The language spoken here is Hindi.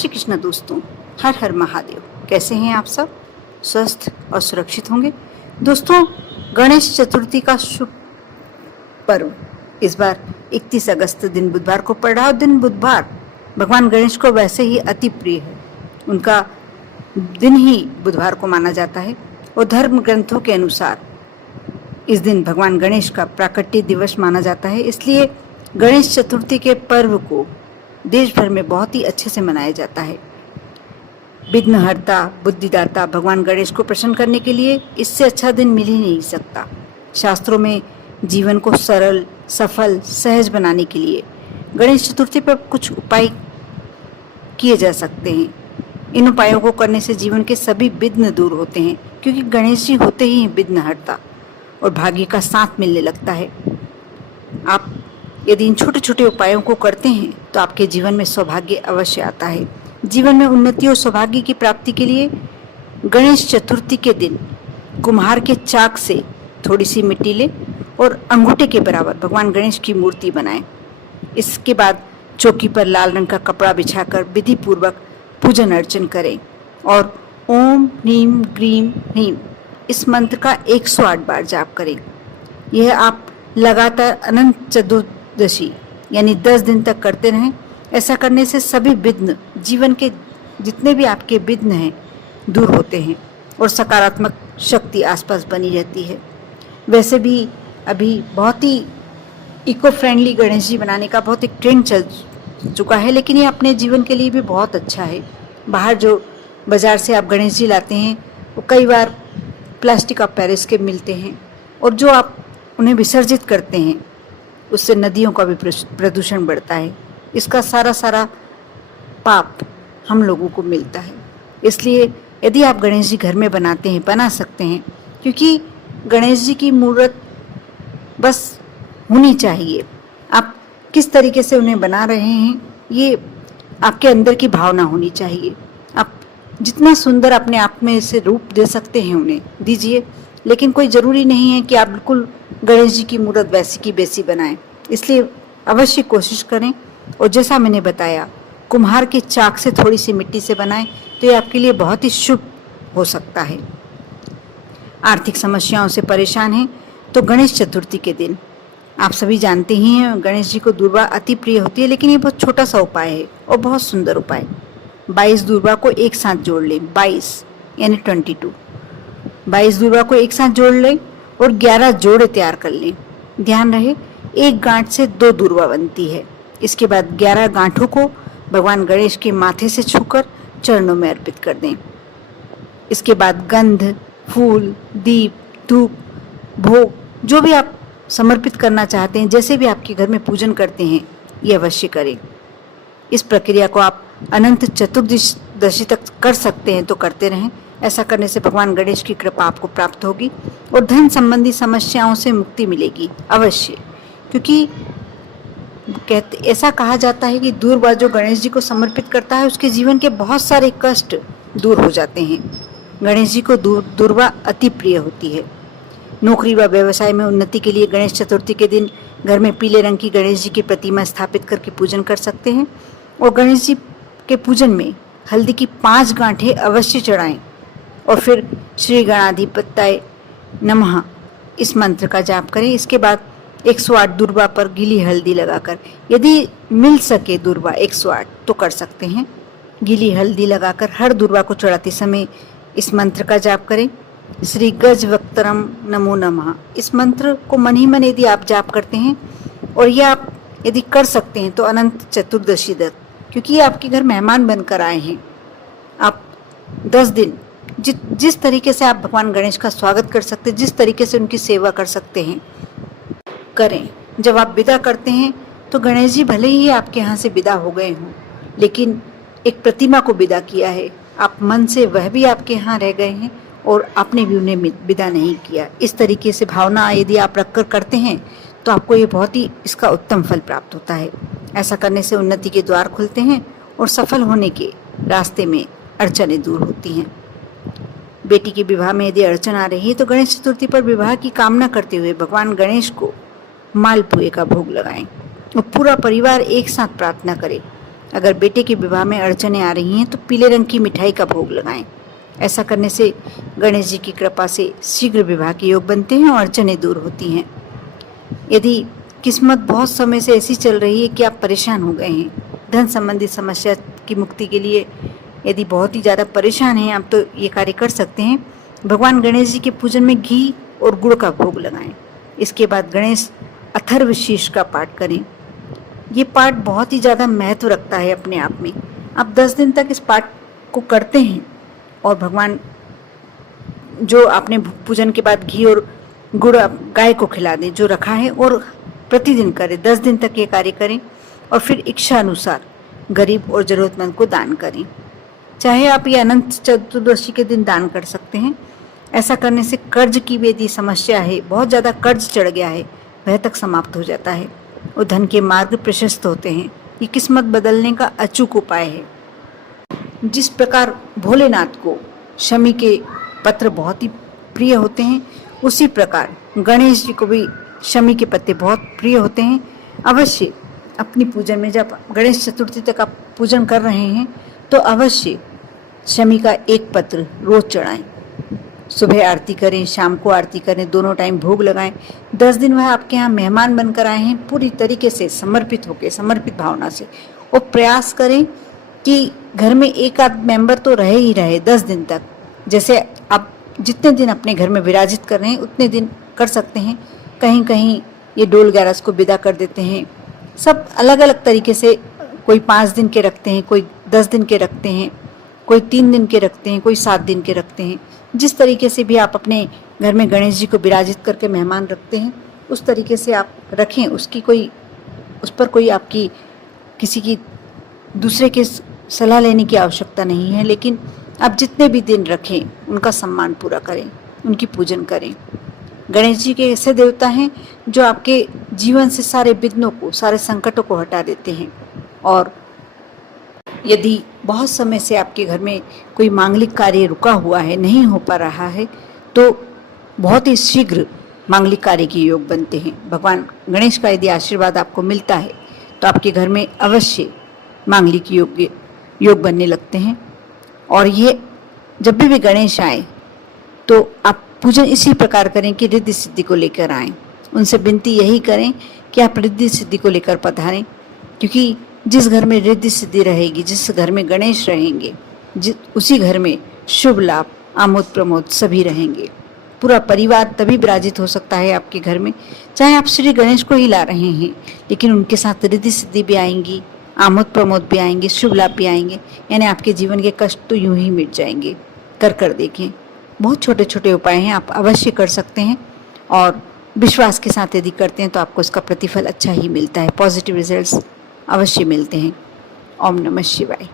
श्री कृष्ण दोस्तों, हर हर महादेव। कैसे हैं आप सब? स्वस्थ और सुरक्षित होंगे। दोस्तों, गणेश चतुर्थी का शुभ पर्व इस बार 31 अगस्त दिन बुधवार को पड़ रहा है। दिन बुधवार भगवान गणेश को वैसे ही अति प्रिय है, उनका दिन ही बुधवार को माना जाता है और धर्म ग्रंथों के अनुसार इस दिन भगवान गणेश का प्राकट्य दिवस माना जाता है। इसलिए गणेश चतुर्थी के पर्व को देश भर में बहुत ही अच्छे से मनाया जाता है। विघ्नहर्ता, बुद्धिदाता भगवान गणेश को प्रसन्न करने के लिए इससे अच्छा दिन मिल ही नहीं सकता। शास्त्रों में जीवन को सरल, सफल, सहज बनाने के लिए गणेश चतुर्थी पर कुछ उपाय किए जा सकते हैं। इन उपायों को करने से जीवन के सभी विघ्न दूर होते हैं, क्योंकि गणेश जी होते ही विघ्नहर्ता और भाग्य का साथ मिलने लगता है। आप यदि इन छोटे छोटे उपायों को करते हैं तो आपके जीवन में सौभाग्य अवश्य आता है। जीवन में उन्नति और सौभाग्य की प्राप्ति के लिए गणेश चतुर्थी के दिन कुम्हार के चाक से थोड़ी सी मिट्टी लें और अंगूठे के बराबर भगवान गणेश की मूर्ति बनाएं। इसके बाद चौकी पर लाल रंग का कपड़ा बिछाकर विधि पूर्वक पूजन अर्चन करें और ओम ह्रीम ग्रीम ह्रीम इस मंत्र का 108 बार जाप करें। यह आप लगातार अनंत चतुर्दशी यानी 10 दिन तक करते रहें। ऐसा करने से सभी विघ्न, जीवन के जितने भी आपके विघ्न हैं, दूर होते हैं और सकारात्मक शक्ति आसपास बनी रहती है। वैसे भी अभी बहुत ही इको फ्रेंडली गणेश जी बनाने का बहुत एक ट्रेंड चल चुका है, लेकिन ये अपने जीवन के लिए भी बहुत अच्छा है। बाहर जो बाज़ार से आप गणेश जी लाते हैं वो कई बार प्लास्टिक ऑफ पेरिस के मिलते हैं, और जो आप उन्हें विसर्जित करते हैं उससे नदियों का भी प्रदूषण बढ़ता है। इसका सारा पाप हम लोगों को मिलता है। इसलिए यदि आप गणेश जी घर में बनाते हैं, बना सकते हैं, क्योंकि गणेश जी की मूर्त बस होनी चाहिए। आप किस तरीके से उन्हें बना रहे हैं, ये आपके अंदर की भावना होनी चाहिए। आप जितना सुंदर अपने आप में इसे रूप दे सकते हैं उन्हें दीजिए, लेकिन कोई ज़रूरी नहीं है कि आप बिल्कुल गणेश जी की मूर्त वैसी की वैसी बनाएं। इसलिए अवश्य कोशिश करें, और जैसा मैंने बताया कुम्हार के चाक से थोड़ी सी मिट्टी से बनाएं तो ये आपके लिए बहुत ही शुभ हो सकता है। आर्थिक समस्याओं से परेशान हैं तो गणेश चतुर्थी के दिन आप सभी जानते ही हैं गणेश जी को दूर्वा अति प्रिय होती है, लेकिन ये बहुत छोटा सा उपाय है और बहुत सुंदर उपाय। 22 दूर्वा को एक साथ जोड़ लें, 22 यानी 22 22 दूर्वा को एक साथ जोड़ लें और 11 जोड़े तैयार कर लें। ध्यान रहे, एक गांठ से 2 दूर्वा बनती है। इसके बाद 11 गांठों को भगवान गणेश के माथे से छूकर चरणों में अर्पित कर दें। इसके बाद गंध, फूल, दीप, धूप, भोग जो भी आप समर्पित करना चाहते हैं, जैसे भी आपके घर में पूजन करते हैं, ये अवश्य करें। इस प्रक्रिया को आप अनंत चतुर्दशी तक कर सकते हैं तो करते रहें। ऐसा करने से भगवान गणेश की कृपा आपको प्राप्त होगी और धन संबंधी समस्याओं से मुक्ति मिलेगी अवश्य, क्योंकि ऐसा कहा जाता है कि दूर्वा जो गणेश जी को समर्पित करता है उसके जीवन के बहुत सारे कष्ट दूर हो जाते हैं। गणेश जी को दूर्वा अति प्रिय होती है। नौकरी व व्यवसाय में उन्नति के लिए गणेश चतुर्थी के दिन घर में पीले रंग की गणेश जी की प्रतिमा स्थापित करके पूजन कर सकते हैं, और गणेश जी के पूजन में हल्दी की 5 गांठें अवश्य चढ़ाएं और फिर श्री गणाधिपत्याय नमः इस मंत्र का जाप करें। इसके बाद 108 दूर्वा पर गीली हल्दी लगाकर, यदि मिल सके दूर्वा 108 तो कर सकते हैं। गीली हल्दी लगाकर हर दूर्वा को चढ़ाते समय इस मंत्र का जाप करें, श्री गजवक्त्रम नमो नमः। इस मंत्र को मन ही मन यदि आप जाप करते हैं, और यह आप यदि कर सकते हैं तो अनंत चतुर्दशी तक, क्योंकि ये आपके घर मेहमान बनकर आए हैं। आप 10 दिन जिस तरीके से आप भगवान गणेश का स्वागत कर सकते हैं, जिस तरीके से उनकी सेवा कर सकते हैं, करें। जब आप विदा करते हैं तो गणेश जी भले ही आपके यहाँ से विदा हो गए हों, लेकिन एक प्रतिमा को विदा किया है, आप मन से वह भी आपके यहाँ रह गए हैं और आपने भी उन्हें विदा नहीं किया। इस तरीके से भावना यदि आप रखकर करते हैं तो आपको ये बहुत ही इसका उत्तम फल प्राप्त होता है। ऐसा करने से उन्नति के द्वार खुलते हैं और सफल होने के रास्ते में अड़चनें दूर होती हैं। बेटी के विवाह में यदि अड़चन आ रही है तो गणेश चतुर्थी पर विवाह की कामना करते हुए भगवान गणेश को मालपुए का भोग लगाएं और पूरा परिवार एक साथ प्रार्थना करे, अगर बेटे के विवाह में अड़चनें आ रही हैं तो पीले रंग की मिठाई का भोग लगाएं। ऐसा करने से गणेश जी की कृपा से शीघ्र विवाह के योग बनते हैं और अड़चनें दूर होती हैं। यदि किस्मत बहुत समय से ऐसी चल रही है कि आप परेशान हो गए हैं, धन संबंधी समस्या की मुक्ति के लिए यदि बहुत ही ज़्यादा परेशान हैं आप, तो ये कार्य कर सकते हैं। भगवान गणेश जी के पूजन में घी और गुड़ का भोग लगाएं। इसके बाद गणेश अथर्वशीर्ष का पाठ करें। ये पाठ बहुत ही ज़्यादा महत्व रखता है अपने आप में। आप 10 दिन तक इस पाठ को करते हैं और भगवान जो आपने पूजन के बाद घी और गुड़ गाय को खिला दें जो रखा है, और प्रतिदिन करें। 10 दिन तक ये कार्य करें और फिर इच्छा अनुसार गरीब और ज़रूरतमंद को दान करें। चाहे आप ये अनंत चतुर्दशी के दिन दान कर सकते हैं। ऐसा करने से कर्ज की भी यदि समस्या है, बहुत ज़्यादा कर्ज चढ़ गया है, वह तक समाप्त हो जाता है और धन के मार्ग प्रशस्त होते हैं। ये किस्मत बदलने का अचूक उपाय है। जिस प्रकार भोलेनाथ को शमी के पत्र बहुत ही प्रिय होते हैं, उसी प्रकार गणेश जी को भी शमी के पत्ते बहुत प्रिय होते हैं। अवश्य अपनी पूजन में, जब गणेश चतुर्थी तक आप पूजन कर रहे हैं, तो अवश्य शमी का एक पत्र रोज चढ़ाएं। सुबह आरती करें, शाम को आरती करें, दोनों टाइम भोग लगाएं। 10 दिन वह आपके यहाँ मेहमान बनकर आए हैं, पूरी तरीके से समर्पित होकर, समर्पित भावना से, और प्रयास करें कि घर में एक आध मेंबर तो रहे ही रहे 10 दिन तक। जैसे आप जितने दिन अपने घर में विराजित कर रहे हैं उतने दिन कर सकते हैं। कहीं कहीं ये डोल 11 को विदा कर देते हैं। सब अलग अलग तरीके से, कोई 5 दिन के रखते हैं, कोई 10 दिन के रखते हैं, कोई 3 दिन के रखते हैं, कोई 7 दिन के रखते हैं। जिस तरीके से भी आप अपने घर में गणेश जी को विराजित करके मेहमान रखते हैं, उस तरीके से आप रखें। उसकी कोई, उस पर कोई आपकी किसी की दूसरे की सलाह लेने की आवश्यकता नहीं है। लेकिन आप जितने भी दिन रखें उनका सम्मान पूरा करें, उनकी पूजन करें। गणेश जी के ऐसे देवता हैं जो आपके जीवन से सारे विघ्नों को, सारे संकटों को हटा देते हैं। और यदि बहुत समय से आपके घर में कोई मांगलिक कार्य रुका हुआ है, नहीं हो पा रहा है, तो बहुत ही शीघ्र मांगलिक कार्य के योग बनते हैं। भगवान गणेश का यदि आशीर्वाद आपको मिलता है तो आपके घर में अवश्य मांगलिक योग बनने लगते हैं। और ये जब भी गणेश आए तो आप पूजन इसी प्रकार करें कि रिद्धि सिद्धि को लेकर आएं। उनसे विनती यही करें कि आप रिद्धि सिद्धि को लेकर पधारें, क्योंकि जिस घर में रिद्धि सिद्धि रहेगी, जिस घर में गणेश रहेंगे, उसी घर में शुभ लाभ, आमोद प्रमोद सभी रहेंगे। पूरा परिवार तभी विराजित हो सकता है आपके घर में। चाहे आप श्री गणेश को ही ला रहे हैं, लेकिन उनके साथ रिद्धि सिद्धि भी आएंगी, आमोद प्रमोद भी आएंगे, शुभ लाभ भी आएंगे। यानी आपके जीवन के कष्ट तो यूं ही मिट जाएंगे। कर देखें। बहुत छोटे छोटे उपाय हैं, आप अवश्य कर सकते हैं, और विश्वास के साथ यदि करते हैं तो आपको इसका प्रतिफल अच्छा ही मिलता है। पॉजिटिव रिजल्ट्स अवश्य मिलते हैं। ओम नमः शिवाय।